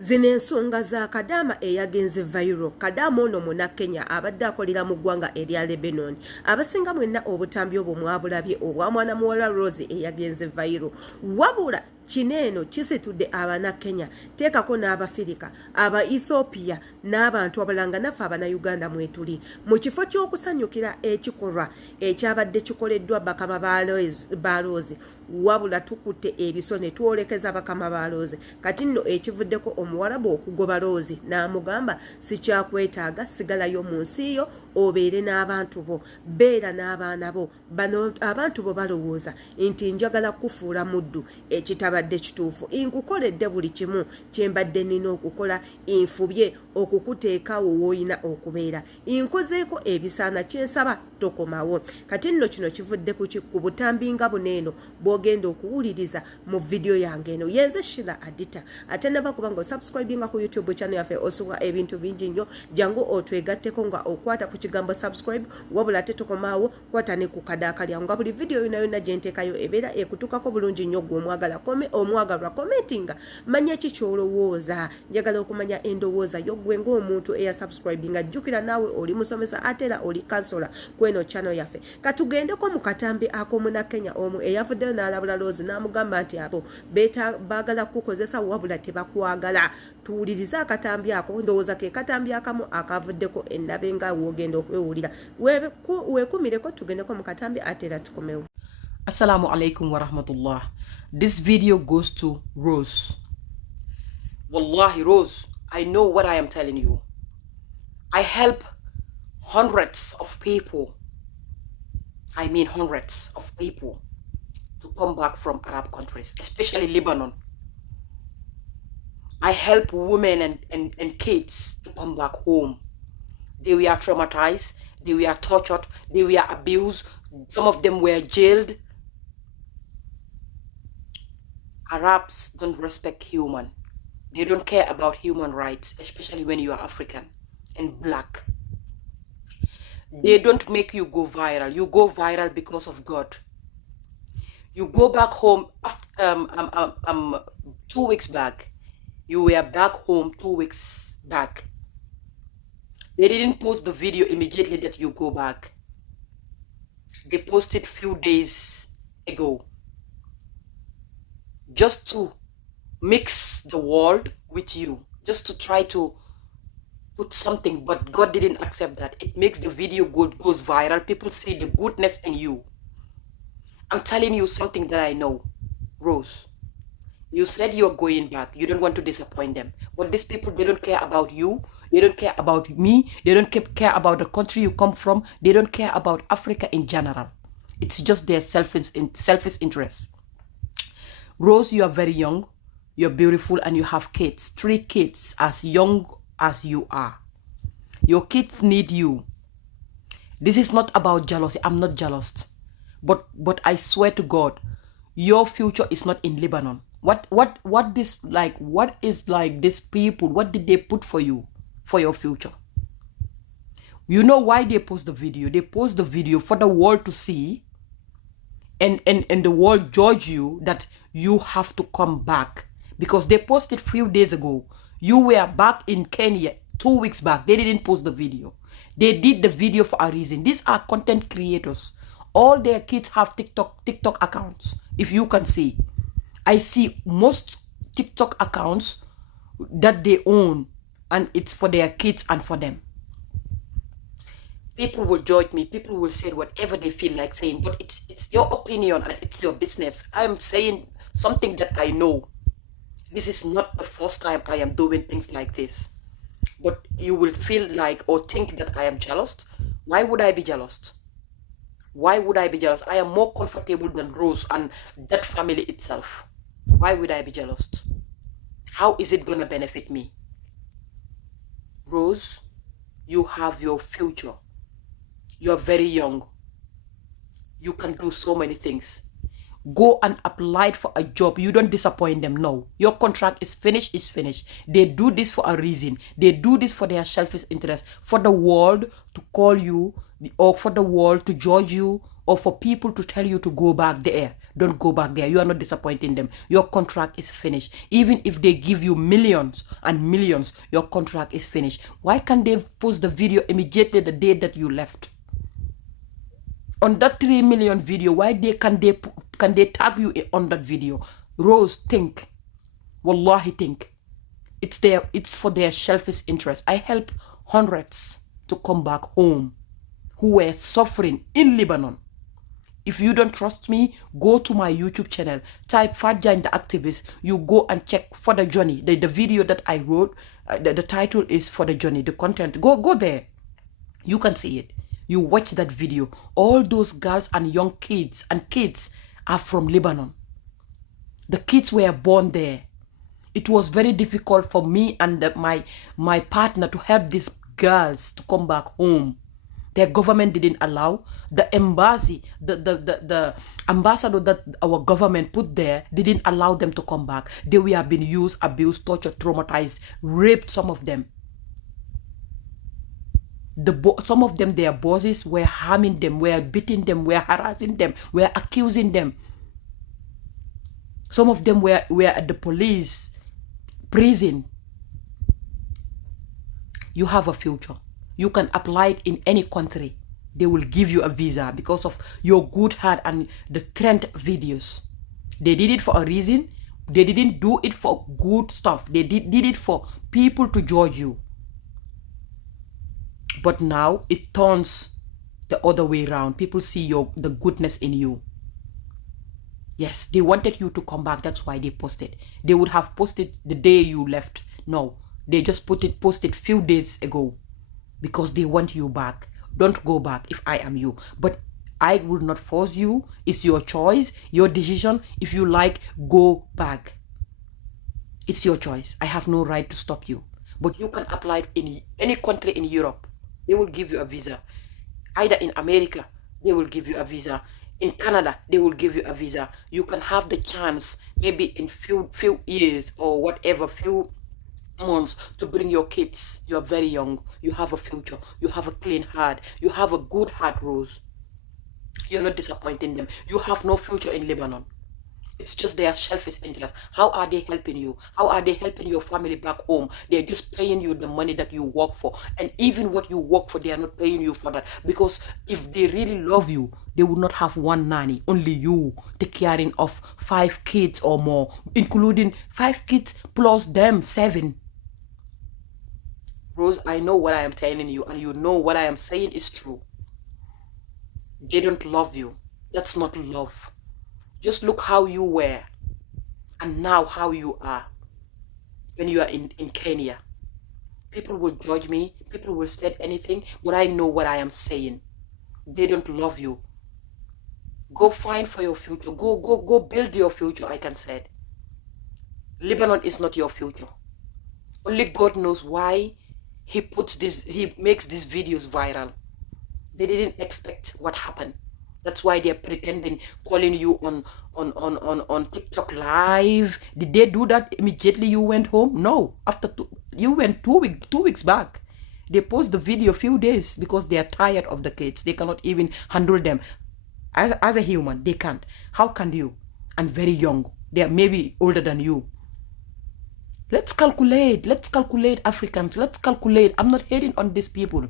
Zino ensonga za Kadama eyagenze viral. Kadama ono Munnakenya abadde akolera mu ggwanga erya Lebanon. Abasinga mwenna obutambi obwo mwabulabye obwa mwana muwala Rose eyagenze viral. Wabula kineeno kisitudde Abannakenya teekako n'Abafirika, Aba Ethiopia n'abantu abalanga naffe Abannayuganda mwetuli. Mu kifo ky'okusanyukira ekikolwa ekyabadde kikoleddwa bakama ba Rose, wabula tukutte ebiso ne twolekeza bakama ba Rose. Kati nno ekivuddeko Omuwarabu okugoba Rose n'amugamba sikyakwetaaga, sigalayo mu nsi yo obeere n'abantu bo, beera n'abaana bo. Bano abantu bo balowooza nti njagala kufuula muddu ekitabadde kituufu. Nkukoledde buli kimu kye mbadde nnina okukola, nfubye okukuteekawo w'olina okubeera. Nkozeeko ebisaana kyensaba tokomawo. Kati nno kino kivudde ku butambi nga buneeno bw'ogenda okuwuliriza mu video yange eno. Yenze Shira Adita. Ate naba kubanga subscribinga ku YouTube channel yaffe osubwa ebintu bingi nnyo, jangu otwegatteko nga okwata ku kigambo subscribe, wabula ate tokomaawo kwata ne ku kadaaka lyangu nga buli video yonna gye nteekayo ebeera ekutukako bulungi nnyo gwe omwagalwa commentinga. Manya ki ky'olowooza, njagala okumanya endowooza yo gwe ng'omuntu eya subscribinga. Jjukira naawe oli musomesa ate era oli kansola kweno channel yaffe. Katugendeko mu katambi ak'Omunnakenya omu eyavuddeyo n'alabula Rose n'amugamba nti abo baagala kukozesa wabula tebakwagala. Tuwulirize akatambi ako, ndowooza ke katambi akamu akavuddeko ennabe nga w'ogenda okwewulira. Weekumireko tugendeko mu katambi ate era tukomewo. Assalamu alaikum wa rahmatullah. This video goes to Rose. Wallahi, Rose, I know what I am telling you. I help hundreds of people. I mean hundreds of people to come back from Arab countries, especially Lebanon. I help women and kids to come back home. They were traumatized, they were tortured, they were abused, some of them were jailed. Arabs don't respect human. They don't care about human rights, especially when you are African and black. They don't make you go viral. You go viral because of God. You go back home after, 2 weeks back. You were back home 2 weeks back. They didn't post the video immediately that you go back. They posted few days ago. Just to mix the world with you. Just to try to put something, but God didn't accept that. It makes the video goes viral. People see the goodness in you. I'm telling you something that I know. Rose, you said you're going back. You don't want to disappoint them. But these people, they don't care about you. They don't care about me. They don't care about the country you come from. They don't care about Africa in general. It's just their selfish interest. Rose, you are very young. You're beautiful and you have kids. 3 kids as young as you are. Your kids need you. This is not about jealousy. I'm not jealous. But I swear to God, your future is not in Lebanon. What is these people, what did they put for you for your future? You know why they post the video? They post the video for the world to see and the world judge you that you have to come back. Because they posted few days ago. You were back in Kenya 2 weeks back. They didn't post the video. They did the video for a reason. These are content creators. All their kids have TikTok accounts. If you can see. I see most TikTok accounts that they own. And it's for their kids and for them. People will judge me. People will say whatever they feel like saying. But it's your opinion and it's your business. I am saying something that I know. This is not the first time I am doing things like this. But you will feel like or think that I am jealous. Why would I be jealous? Why would I be jealous? I am more comfortable than Rose and that family itself. Why would I be jealous? How is it going to benefit me? Rose, you have your future. You are very young. You can do so many things. Go and apply for a job. You don't disappoint them. No. Your contract is finished. They do this for a reason. They do this for their selfish interest. For the world to call you or for the world to judge you or for people to tell you to go back there, don't go back there. You are not disappointing them. Your contract is finished. Even if they give you millions and millions, your contract is finished. Why can't they post the video immediately the day that you left? On that 3 million video, why can they tag you on that video? Rose, think. Wallahi, think. It's for their selfish interest. I help hundreds to come back home who were suffering in Lebanon. If you don't trust me, go to my YouTube channel, type Fadjan the Activist. You go and check For the Journey. The video that I wrote, the title is For the Journey, the content. Go there. You can see it. You watch that video. All those girls and young kids are from Lebanon. The kids were born there. It was very difficult for me and my partner to help these girls to come back home. Their government didn't allow. The embassy, the ambassador that our government put there didn't allow them to come back. They were being used, abused, tortured, traumatized, raped, some of them. Some of them, their bosses were harming them, were beating them, were harassing them, were accusing them. Some of them were at the police, prison. You have a future. You can apply it in any country. They will give you a visa because of your good heart and the trend videos. They did it for a reason. They didn't do it for good stuff. They did it for people to judge you. But now it turns the other way around. People see the goodness in you. Yes, they wanted you to come back. That's why they posted. They would have posted the day you left. No, they just posted few days ago because they want you back. Don't go back if I am you. But I will not force you. It's your choice, your decision. If you like, go back. It's your choice. I have no right to stop you. But you can apply it in any country in Europe. They will give you a visa. Either in America, they will give you a visa. In Canada, they will give you a visa. You can have the chance, maybe in few years or whatever, few months, to bring your kids. You are very young. You have a future. You have a clean heart. You have a good heart, Rose. You're not disappointing them. You have no future in Lebanon. It's just their selfish interest. How are they helping you? How are they helping your family back home? They're just paying you the money that you work for. And even what you work for, they are not paying you for that. Because if they really love you, they would not have one nanny. Only you take caring of 5 kids or more, including 5 kids plus them, 7. Rose, I know what I am telling you, and you know what I am saying is true. They don't love you. That's not love. Just look how you were and now how you are when you are in Kenya. People will judge me. People will say anything, but I know what I am saying. They don't love you. Go find for your future. Go build your future, I can say. Lebanon is not your future. Only God knows why he makes these videos viral. They didn't expect what happened. That's why they're pretending, calling you on TikTok live. Did they do that immediately you went home? No. After you went 2 weeks back. They post the video a few days because they are tired of the kids. They cannot even handle them. As a human, they can't. How can you? And very young. They are maybe older than you. Let's calculate. Let's calculate, Africans. Let's calculate. I'm not hating on these people.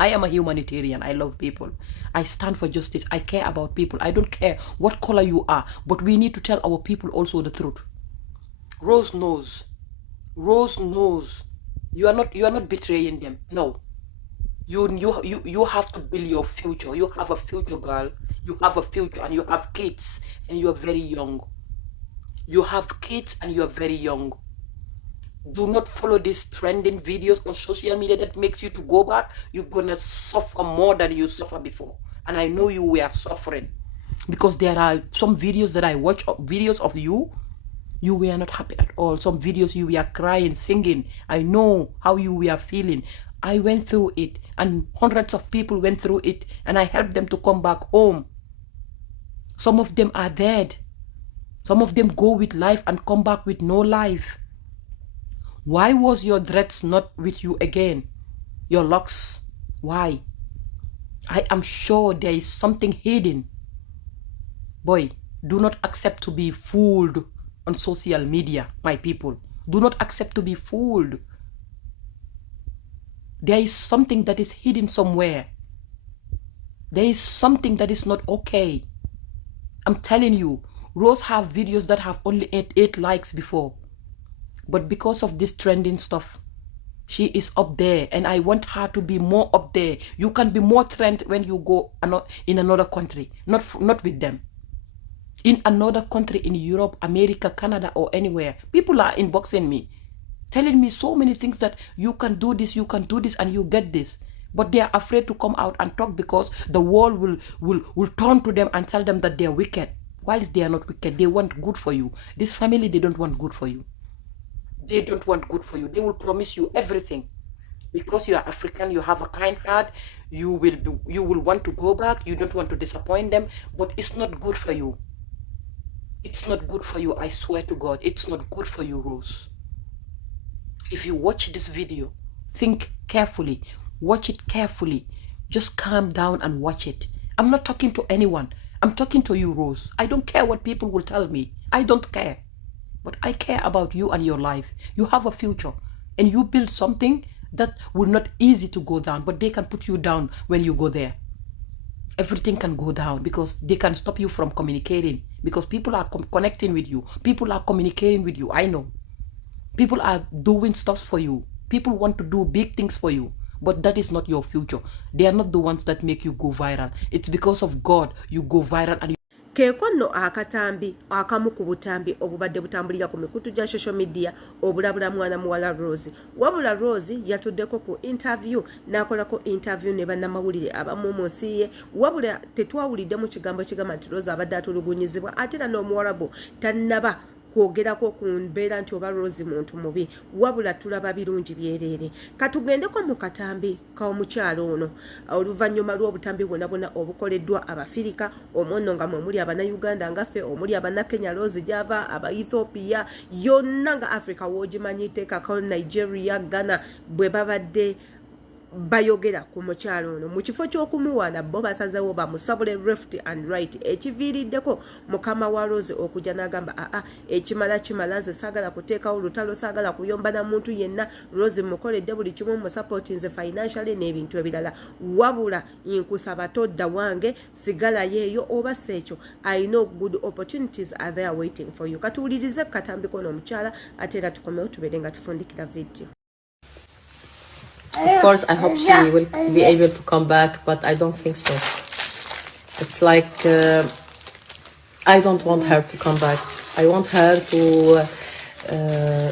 I am a humanitarian. I love people. I stand for justice. I care about people. I don't care what color you are. But we need to tell our people also the truth. Rose knows. Rose knows. You are not betraying them. No. You have to build your future. You have a future, girl. You have a future and you have kids and you are very young. You have kids and you are very young. Do not follow these trending videos on social media that makes you to go back. You're gonna suffer more than you suffered before. And I know you were suffering. Because there are some videos that I watch, videos of you were not happy at all. Some videos you were crying, singing. I know how you were feeling. I went through it and hundreds of people went through it and I helped them to come back home. Some of them are dead. Some of them go with life and come back with no life. Why was your dreads not with you again? Your locks? Why? I am sure there is something hidden. Boy, do not accept to be fooled on social media, my people. Do not accept to be fooled. There is something that is hidden somewhere. There is something that is not okay. I'm telling you, Rose have videos that have only 8 likes before. But because of this trending stuff, she is up there, and I want her to be more up there. You can be more trend when you go in another country, not with them. In another country, in Europe, America, Canada, or anywhere, people are inboxing me, telling me so many things that you can do this, and you get this. But they are afraid to come out and talk because the world will turn to them and tell them that they are wicked. Whilst they are not wicked, they want good for you. This family, they don't want good for you. They don't want good for you. They will promise you everything. Because you are African, you have a kind heart, you will want to go back, you don't want to disappoint them, but it's not good for you. It's not good for you, I swear to God. It's not good for you, Rose. If you watch this video, think carefully. Watch it carefully. Just calm down and watch it. I'm not talking to anyone. I'm talking to you, Rose. I don't care what people will tell me. I don't care. But I care about you and your life. You have a future. And you build something that will not easy to go down. But they can put you down when you go there. Everything can go down because they can stop you from communicating. Because people are connecting with you. People are communicating with you. I know. People are doing stuff for you. People want to do big things for you. But that is not your future. They are not the ones that make you go viral. It's because of God you go viral. And kekono akatambi akamu ku butambi obubadde butambulira ku mikutu gya social media obulabula mwana muwala Rose. Wabula Rose yatuddeko ku interview n'akolako interview ne bannamawulire abamu mu nsi ye. Wabula tetwawuliddemu kigambo kigamba nti Rose abadde atulugunyizibwa ate era n'Omuwarabu tannaba kwogerako ku mbeera nti oba Rose muntu mubi. Wabula tulaba birungi byereere. Katugendeko mu katambi k'omukyalo ono oluvannyuma lw'obutambi bwonna obukoleddwa Abafirika omwono nga omuli Abanayuganda ngaffe omuli Abanakenya Rose gy'ava aba Ethiopia yonna nga Africa w'ogimanyi teekako Nigeria Ghana bwe babadde bayogera ku mukyalo ono mu kifo ky'okumuwaana bo basazeewo bamusabule left and right ekiviiriddeko mukama wa Rose okujja n'agamba ekimala kimala nze saagala kuteekawo lutalo saagala kuyomba na muntu yenna Rose mukoledde buli kimu musapooti nze financially n'ebintu ebirala wabula nkusaba todda wange sigalayo eyo oba seekyo I know good opportunities are there waiting for you. Katuwulirize katambi kono omukyala ate era tukomewo tubeere nga tufundikira video. Of course, I hope she will be able to come back, but I don't think so. It's like I don't want her to come back. I want her to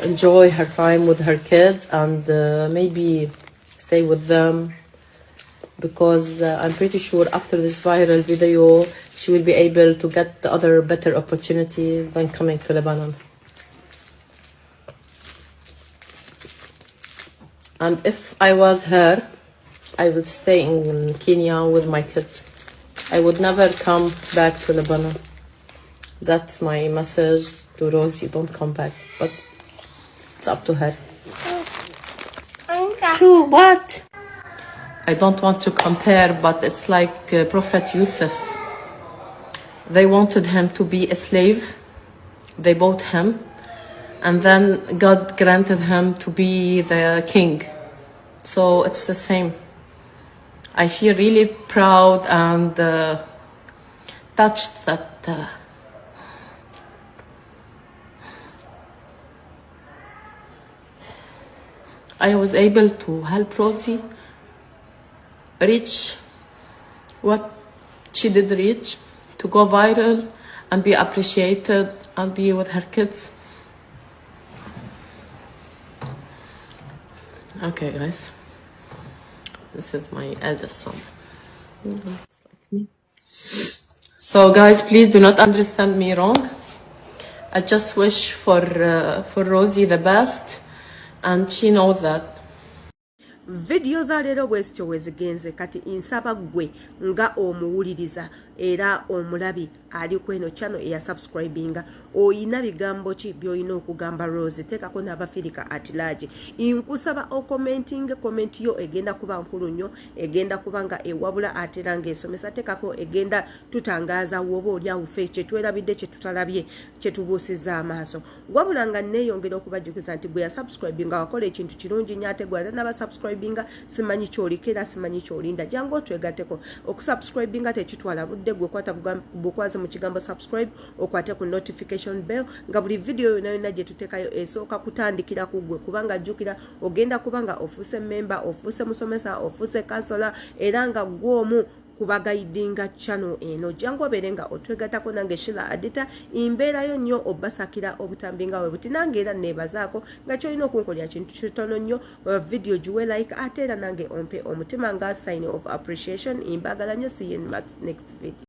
enjoy her time with her kids and maybe stay with them, because I'm pretty sure after this viral video, she will be able to get the other better opportunity than coming to Lebanon. And if I was her, I would stay in Kenya with my kids. I would never come back to Lebanon. That's my message to Rosie, don't come back. But it's up to her. To what? I don't want to compare, but it's like Prophet Yusuf. They wanted him to be a slave. They bought him. And then God granted him to be the king. So it's the same. I feel really proud and touched that I was able to help Rosie reach what she did reach, to go viral and be appreciated and be with her kids. Okay, guys, this is my eldest son. It's like me. So, guys, please do not understand me wrong. I just wish for Rosie the best, and she knows that. video za leero bwesityo wezigenze kati nsaba gwe nga omuwuliriza era omulabi ali kweno channel eya subscribinga oyina bigambo ki by'olina okugamba Rose tekako n'abafirika at large inkusaba okomenting comment yo egenda kuba nkulu nnyo egenda kuba nga ewabula ate era ng'esomesa tekako egenda tutangaza woba oli awufe kye twerabidde kye tutalabye kye tubuusizza amaaso wabula nga neeyongera okubajjukiza nti gwe ya subscribinga wakola ekintu kirungi nnyo ate gwe n'aba subscribinga simanyi ky'olikera simanyi ky'olinda jangu otwegatteko okusubscribinga tekitwala budde gwe kwata bukwaze mu kigambo subscribe okwate ku notification bell nga buli video yonna yonna gye tuteekayo esooka kutandikira ku gwe kubanga jjukira ogenda kubanga ofuuse member ofuuse musomesa ofuuse kansola era nga gw'omu kubagaidinga channel eno jangu obeere nga otwegattako nange Sheila Adita imbeerayo nnyo obasakira obutambi nga bwe buti nange era neebazaako nga kyolina okunkolera kintu kitono nnyo video giwe like ate era nange ompe omutima nga sign of appreciation imbagala nnyo see you in next video.